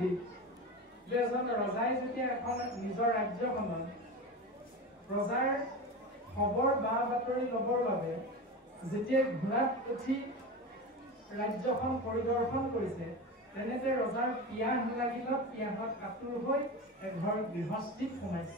বিধি যে এজন ৰজাই যেতিয়া এখন নিজৰ ৰাজ্যখনত প্ৰজাৰ খবৰ বা বাতৰি ল'বৰ বাবে যেতিয়া ঘোঁৰাত উঠি ৰাজ্যখন পৰিদৰ্শন কৰিছে তেনেতে ৰজাৰ পিয়াহ লাগিলত পিয়াহত আতুৰ হৈ এঘৰ গৃহস্থীত সোমাইছে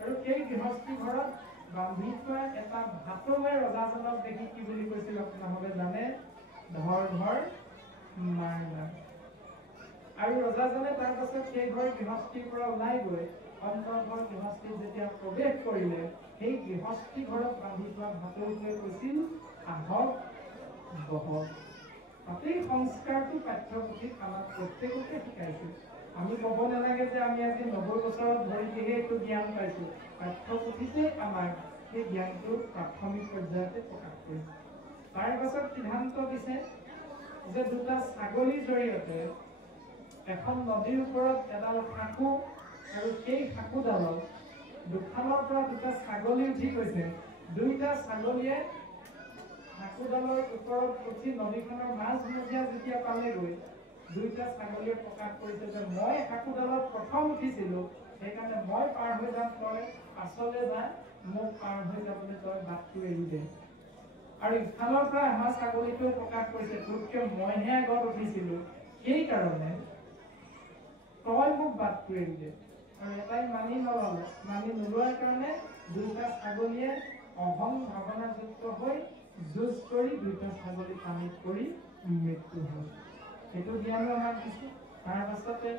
আৰু সেই গৃহস্থী ঘৰত বান্ধি থোৱা এটা ভাতৌৱে ৰজাজনক দেখি কি বুলি কৈছিল আপোনালোকে জানে ধৰ ধৰ মাৰ মাৰ আৰু ৰজাজনে তাৰ পাছত সেই ঘৰ গৃহস্থীৰ পৰা ওলাই গৈ অন্তৰ্ঘৰ গৃহস্থীত যেতিয়া প্ৰৱেশ কৰিলে সেই গৃহস্থী ঘৰত বান্ধি থোৱা ভাতৌটোৱে কৈছিল আহক বহক তাতেই সংস্কাৰটো পাঠ্যপুথিত আমাক প্ৰত্যেককে শিকাইছিল আমি ক'ব নালাগে যে আমি আজি 90 বছৰত ধৰিহে এইটো জ্ঞান পাইছো পাঠ্যপুথিতে আমাক সেই জ্ঞানটো প্ৰাথমিক পৰ্যায়তে প্ৰকাশ কৰিছে তাৰ পাছত সিদ্ধান্ত দিছে যে দুটা ছাগলীৰ জৰিয়তে এখন নদীৰ ওপৰত এডাল সাঁকো আৰু সেই সাঁকোডালত দুফালৰ পৰা দুটা ছাগলী উঠি গৈছে দুইটা ছাগলীয়ে সাঁকোডালৰ ওপৰত উঠি নদীখনৰ মাজমজিয়া যেতিয়া পালেগৈ দুইটা ছাগলীয়ে প্ৰকাশ কৰিছে যে মই সাঁকোডালত প্ৰথম উঠিছিলো সেইকাৰণে মই পাৰ হৈ যাম তই পাছলৈ যা মোক পাৰ হৈ যাবলৈ তই বাটটো এৰি দে আৰু ইফালৰ পৰা আমাৰ ছাগলীটোৱে প্ৰকাশ কৰিছে তোতকে মইহে আগত উঠিছিলো সেইকাৰণে তই মোক বাটটো এৰি দে আৰু এটাই মানি নললে মানি নোলোৱাৰ কাৰণে দুইটা ছাগলীয়ে অহং ভাৱনাযুক্ত হৈ যুঁজ কৰি দুইটা ছাগলী পানীত পৰি মৃত্যু হ'ল সেইটো জ্ঞানো আমাক দিছে তাৰ পাছতে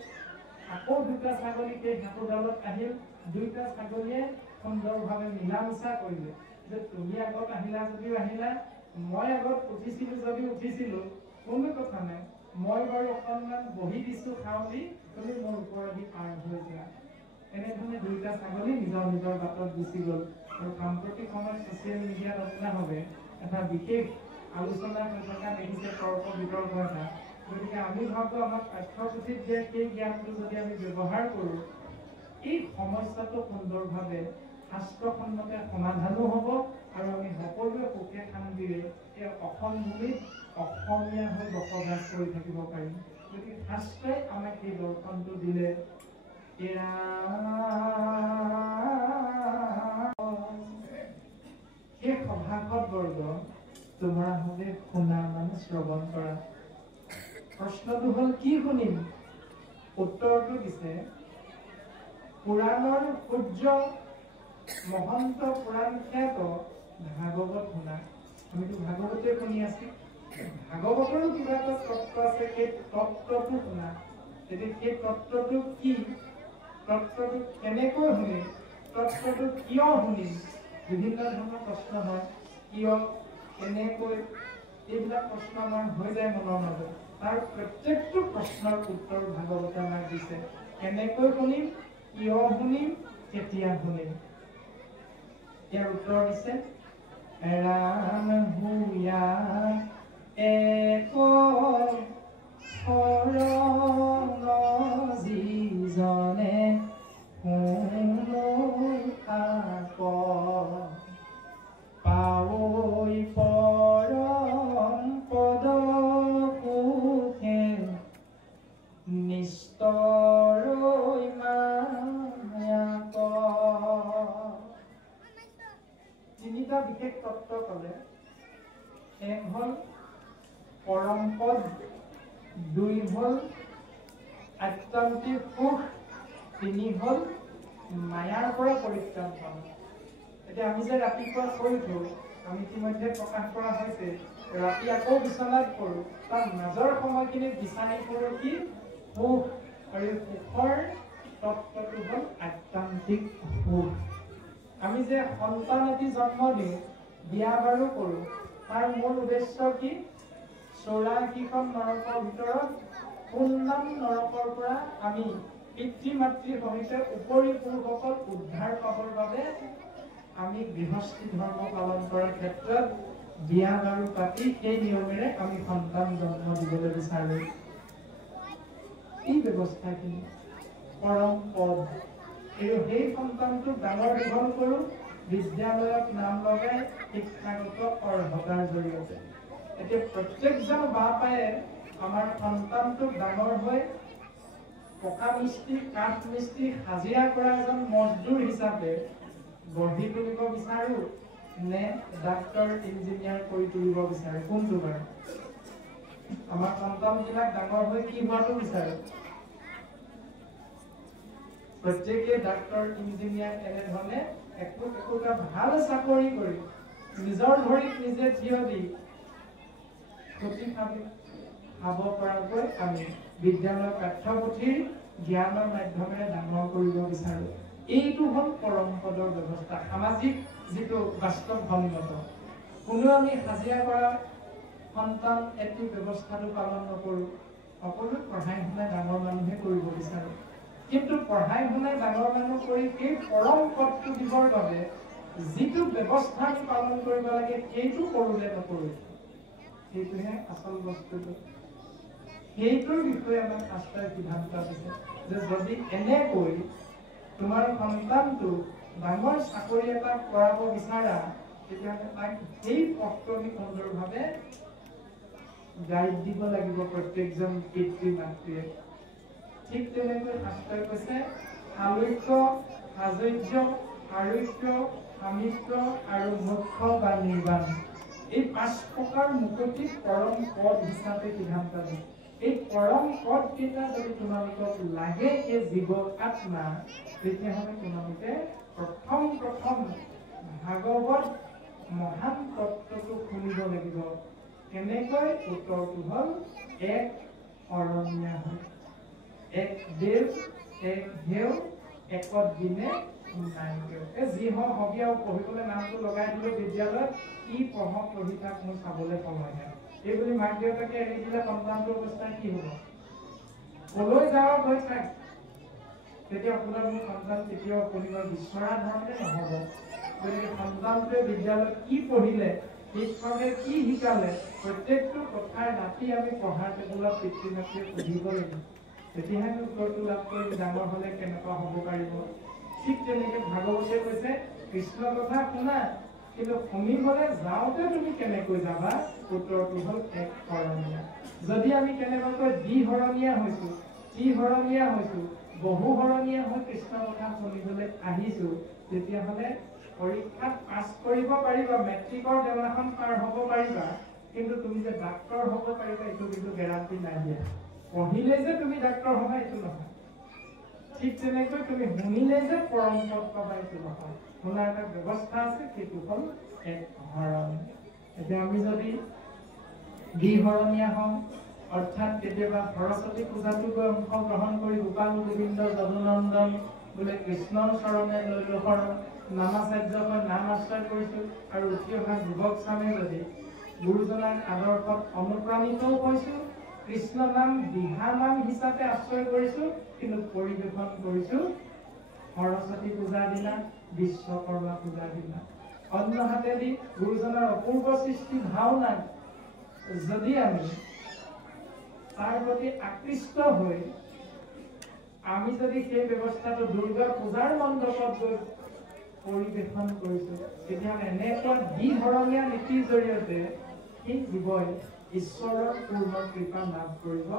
আকৌ দুটা ছাগলী সেই সাঁকোডালত আহিল দুইটা ছাগলীয়ে সুন্দৰভাৱে মিলা মিছা কৰিলে যে তুমি আগত আহিলা যদিও আহিলা মই আগত উঠিছিলো যদি উঠিছিলো কোনো কথা নাই মই বাৰু অকণমান বহি দিছো খাৱলি তুমি মোৰ ওপৰেদি পাৰ হৈ যোৱা এনেধৰণে দুইটা ছাগলী নিজৰ নিজৰ বাটত গুচি গ'ল আৰু সাম্প্ৰতিক সময়ত ছ'চিয়েল মিডিয়াত আপোনালোকে এটা বিশেষ আলোচনা হৈ থকা দেখিছে তৰ্ক বিতৰ্ক এটা গতিকে আমি ভাবোঁ আমাক পাঠ্যপুথিত যে সেই জ্ঞানটো যদি আমি ব্যৱহাৰ কৰোঁ এই সমস্যাটো সুন্দৰভাৱে শাস্ত্ৰসন্মতে সমাধানো হ'ব আৰু আমি সকলোৱে সুখে শান্তিৰে এই অসম ভূমিত অসমীয়া হৈ বসবাস কৰি থাকিব পাৰিম গতিকে শাস্ত্ৰই আমাক এই দৰ্শনটো দিলে সেই সভাসদ বৰ্গ তোমাৰ হ'লে শুনা মানে শ্ৰৱণ কৰা প্ৰশ্নটো হ'ল কি শুনিম উত্তৰটো দিছে পুৰাণৰ সূৰ্য মহন্ত পুৰাণ খ্যাত ভাগৱত শুনা আমিতো ভাগৱতে শুনি আছো ভাগৱতৰো কিবা এটা তত্ত্ব আছে সেই তত্ত্বটো শুনা তেতিয়া সেই তত্ত্বটো কি তত্ত্বটো কেনেকৈ শুনিম তত্ত্বটো কিয় শুনিম বিভিন্ন ধৰণৰ প্ৰশ্ন হয় কিয় কেনেকৈ এইবিলাক প্ৰশ্ন আমাৰ হৈ যায় মনৰ মাজত তাৰ প্ৰত্যেকটো প্ৰশ্নৰ উত্তৰ ভাগৱতে আমাক দিছে কেনেকৈ শুনিম কিয় শুনিম কেতিয়া শুনিম ইয়াৰ উত্তৰ দিছে ৰাম হুয়া এক শৰণ যিজনে পাৱৈ পৰম পদ সুখে নিস্তৰ মায়াক তিনিটা বিশেষ তত্ত্ব ক'লে এক হ'ল পৰম পদ দুই হ'ল আত্যন্তিক সুখ তিনি হ'ল মায়াৰ পৰা পৰিত্ৰাণ পাওঁ এতিয়া আমি যে ৰাতিপুৱা শুই উঠো আমি ইতিমধ্যে প্ৰকাশ কৰা হৈছে ৰাতি আকৌ বিচনাত পৰোঁ তাৰ মাজৰ সময়খিনিত বিচনাত পৰোঁ কি সুখ আৰু সুখৰ তত্ত্বটো হ'ল আত্যন্তিক সুখ আমি যে সন্তান এটি জন্ম দিওঁ বিয়া বাৰু কৰোঁ তাৰ মূল উদ্দেশ্য কি 84খন নৰকৰ ভিতৰত 15 নৰকৰ পৰা আমি পিতৃ মাতৃৰ সহিতে উপৰি পুৰুষসকল উদ্ধাৰ পাবৰ বাবে আমি গৃহস্থী ধৰ্ম পালন কৰাৰ ক্ষেত্ৰত বিয়া বাৰু পাতি সেই নিয়মেৰে আমি সন্তান জন্ম দিবলৈ বিচাৰোঁ এই ব্যৱস্থাখিনি পৰম পদ আৰু সেই সন্তানটোক ডাঙৰ দীঘল কৰোঁ বিদ্যালয়ত নাম লগাই শিক্ষাগত অৰ্হতাৰ জৰিয়তে এতিয়া প্ৰত্যেকজন বাপায়ে আমাৰ সন্তানটোক ডাঙৰ হৈ পকা মিস্ত্ৰী কাঠ মিস্ত্ৰী হাজিৰা কৰা এজন মজদুৰ হিচাপে গঢ়ি তুলিব বিচাৰো নে ডাক্তৰ ইঞ্জিনিয়াৰ কৰি তুলিব বিচাৰো কোনটো বাৰু আমাৰ সন্তানবিলাক ডাঙৰ হৈ কি হোৱাটো বিচাৰো প্ৰত্যেকে ডাক্তৰ ইঞ্জিনিয়াৰ এনেধৰণে একোটা ভাল চাকৰি কৰি নিজৰ ভৰিত নিজে থিয় দি খাব পৰাকৈ আমি বিজ্ঞানৰ পাঠ্যপুথিৰ জ্ঞানৰ মাধ্যমেৰে ডাঙৰ কৰিব বিচাৰো এইটো হ'ল পৰম পদৰ ব্যৱস্থা সামাজিক যিটো বাস্তৱসন্মত কোনো আমি হাজিৰা কৰা সন্তান এটি ব্যৱস্থাটো পালন নকৰো সকলো পঢ়াই শুনাই ডাঙৰ মানুহে কৰিব বিচাৰো কিন্তু পঢ়াই শুনাই ডাঙৰ মানুহ কৰি সেই পৰম পদটো দিবৰ বাবে যিটো ব্যৱস্থা আমি পালন কৰিব লাগে সেইটো কৰোঁনে নকৰোঁ সেইটোহে আচল বস্তুটো সেইটোৰ বিষয়ে আমাৰ শাস্ত্ৰৰ সিদ্ধান্ত দিছে যে যদি এনেকৈ তোমাৰ সন্তানটো ডাঙৰ চাকৰি এটা কৰাব বিচাৰা তেতিয়াহ'লে তাক সেই পথটো আমি সুন্দৰভাৱে গাইড দিব লাগিব প্ৰত্যেকজন পিতৃ মাতৃয়ে ঠিক তেনেকৈ শাস্ত্ৰই কৈছে আলোক্য আজৈৰ্য আৰোগ্য সামিত্য আৰু মুখ্য বা নিৰ্বাণ এই 5 প্ৰকাৰ মুকুতি পৰম পদ হিচাপে সিদ্ধান্ত দিয়ে এই পৰম পদ কেইটা যদি তোমালোকক লাগে এই জীৱ আত্মা তেতিয়াহ'লে তোমালোকে প্ৰথম ভাগৱত মহান তত্ত্বটো শুনিব লাগিব কেনেকৈ উত্তৰটো হ'ল এক অৰণ্য হয় এক দেৱ এক দেও একত দিনে যি হবি আৰু পঢ়িবলৈ নামটো লগাই দিলো বিদ্যালয়ত কি পঢ়ি থাক মোৰ চাবলৈ সময় নাই এইবুলি মাক দেউতাকে এৰি দিলে সন্তানটোৰ অৱস্থা কি হ'ব কলৈ যাওঁ গৈ থাক তেতিয়া আপোনাৰ মোৰ সন্তান কেতিয়াও পঢ়িব বিচৰা ধৰণে নহ'ব গতিকে সন্তানটোৱে বিদ্যালয়ত কি পঢ়িলে শিক্ষকে কি শিকালে প্ৰত্যেকটো কথাই ৰাতি আমি পঢ়াৰ টেবুলত পিতৃ মাতৃয়ে পঢ়িব লাগিব তেতিয়াহে উত্তৰটো লাভ কৰি ডাঙৰ হ'লে কেনেকুৱা হ'ব পাৰিব ঠিক তেনেকৈ ভাগৱতে কৈছে কৃষ্ণ কথা শুনা কিন্তু শুনিবলৈ যাওঁতে তুমি কেনেকৈ যাবা উত্তৰটো হ'ল এক শৰণীয়া যদি আমি কেনেবাকৈ দ্বিশৰণীয়া হৈছো ত্ৰিশৰণীয়া হৈছো বহুশৰণীয়া হৈ কৃষ্ণ কথা শুনিবলৈ আহিছো তেতিয়াহ'লে পৰীক্ষাত পাছ কৰিব পাৰিবা মেট্ৰিকৰ দেৱালখন পাৰ হ'ব পাৰিবা কিন্তু তুমি যে ডাক্তৰ হ'ব পাৰিবা এইটো কিন্তু গেৰাণ্টি নাই দিয়া পঢ়িলে যে তুমি ডাক্তৰ হ'বা এইটো নহয় ঠিক তেনেকৈ তুমি শুনিলে যে পৰম পদ পাবা এইটো নহয় শুনাৰ এটা ব্যৱস্থা আছে সেইটো হ'ল এক হৰণ এতিয়া আমি যদি দ্বিশৰণীয়া হওঁ অৰ্থাৎ কেতিয়াবা সৰস্বতী পূজাটো গৈ অংশগ্ৰহণ কৰি গোপাল গোবিন্দ যদুনন্দন বোলে কৃষ্ণৰ চৰণে লৈ শৰণ নামাচাৰ্য হৈ নাম আশ্ৰয় কৰিছোঁ আৰু উঠি অহা যুৱক চামে যদি গুৰুজনাৰ আদৰ্শত অনুপ্ৰাণিতও হৈছোঁ কৃষ্ণ নাম দিহা নাম হিচাপে আশ্ৰয় কৰিছোঁ কিন্তু পৰিৱেশন কৰিছোঁ সৰস্বতী পূজাৰ দিনা বিশ্বকৰ্মা পূজাৰ দিনা অন্য হাতেদি গুৰুজনাৰ অপূৰ্ব সৃষ্টি ভাওনাক যদি আমি তাৰ প্ৰতি আকৃষ্ট হৈ আমি যদি সেই ব্যৱস্থাটো দুৰ্গা পূজাৰ মণ্ডপত গৈ পৰিৱেশন কৰিছোঁ তেতিয়াহ'লে এনেকুৱা দ্বিশৰণীয়া নীতিৰ জৰিয়তে সেই জীৱই ঈশ্বৰৰ পূৰ্ণ কৃপা লাভ কৰিব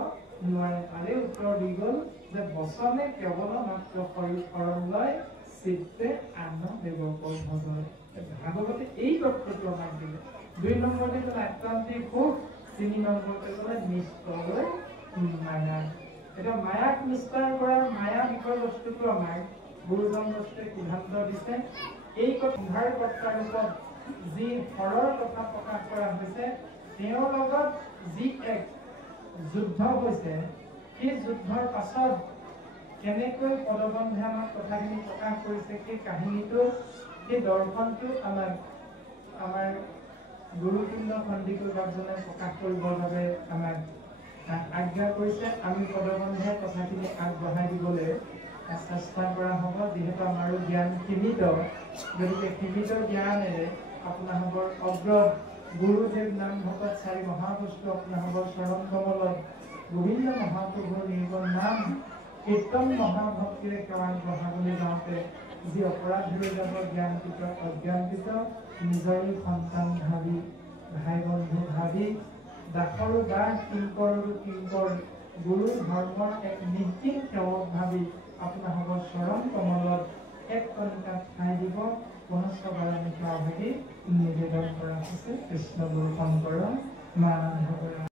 নোৱাৰে তাৰে উত্তৰ দি গ'ল যে বচনে কেৱল মাত্ৰ শৰণ লয় চিত্তে আন দেৱকৰ ভজয় ভাগৱতে এই তত্ত্বটো আমাক দিলে 2 নম্বৰতে ক'লে আত্মান্তিক সুখ 3 নম্বৰতে ক'লে নিষ্ঠলৈ মায়া এতিয়া মায়াক নিষ্ঠাৰ কৰাৰ মায়া বিষয়বস্তুটো আমাক গুৰুজন বস্তুৱে সিদ্ধান্ত দিছে এই উদ্ধাৰ কৰ্তাৰ ৰূপত যি হৰৰ কথা প্ৰকাশ কৰা হৈছে তেওঁৰ লগত যি এক যুদ্ধ হৈছে সেই যুদ্ধৰ পাছত কেনেকৈ পদবন্ধে আমাক কথাখিনি প্ৰকাশ কৰিছে সেই কাহিনীটো সেই দৰ্শনটো আমাৰ গুৰুকুণ্ড খণ্ডিকৰ বাপজনে প্ৰকাশ কৰিবৰ বাবে আমাক আজ্ঞা কৰিছে আমি পদবন্ধে কথাখিনি আগবঢ়াই দিবলৈ চেষ্টা কৰা হ'ব যিহেতু আমাৰো জ্ঞান সীমিত গতিকে সীমিত জ্ঞানেৰে আপোনালোকৰ অগ্ৰত গুৰুদেৱ নাম ভকত 4 মহাপুৰুষ আপোনালোকৰ চৰণ কমলত গোবিন্দ মহাপ্ৰভুৰ নিৰ্মল নাম কীৰ্তন মহাভক্তিৰে সেৱা আগবঢ়াবলৈ যাওঁতে যি অপৰাধ হৈ যাব জ্ঞানকৃত অজ্ঞানকৃত নিজৰে সন্তান ভাবি ভাই বন্ধু ভাবি দাসৰো দাস কিংকৰৰো কিংকৰ গুৰু ধৰ্মৰ এক নিৰ্দিন সেৱক ভাবি আপোনালোকৰ চৰণ কমলত এক কণিকা ঠাই দিব পুনশ্চ বাৰমিকা ভাগি নিবেদন কৰা হৈছে। কৃষ্ণ গুৰু শংকৰ মাধৱৰ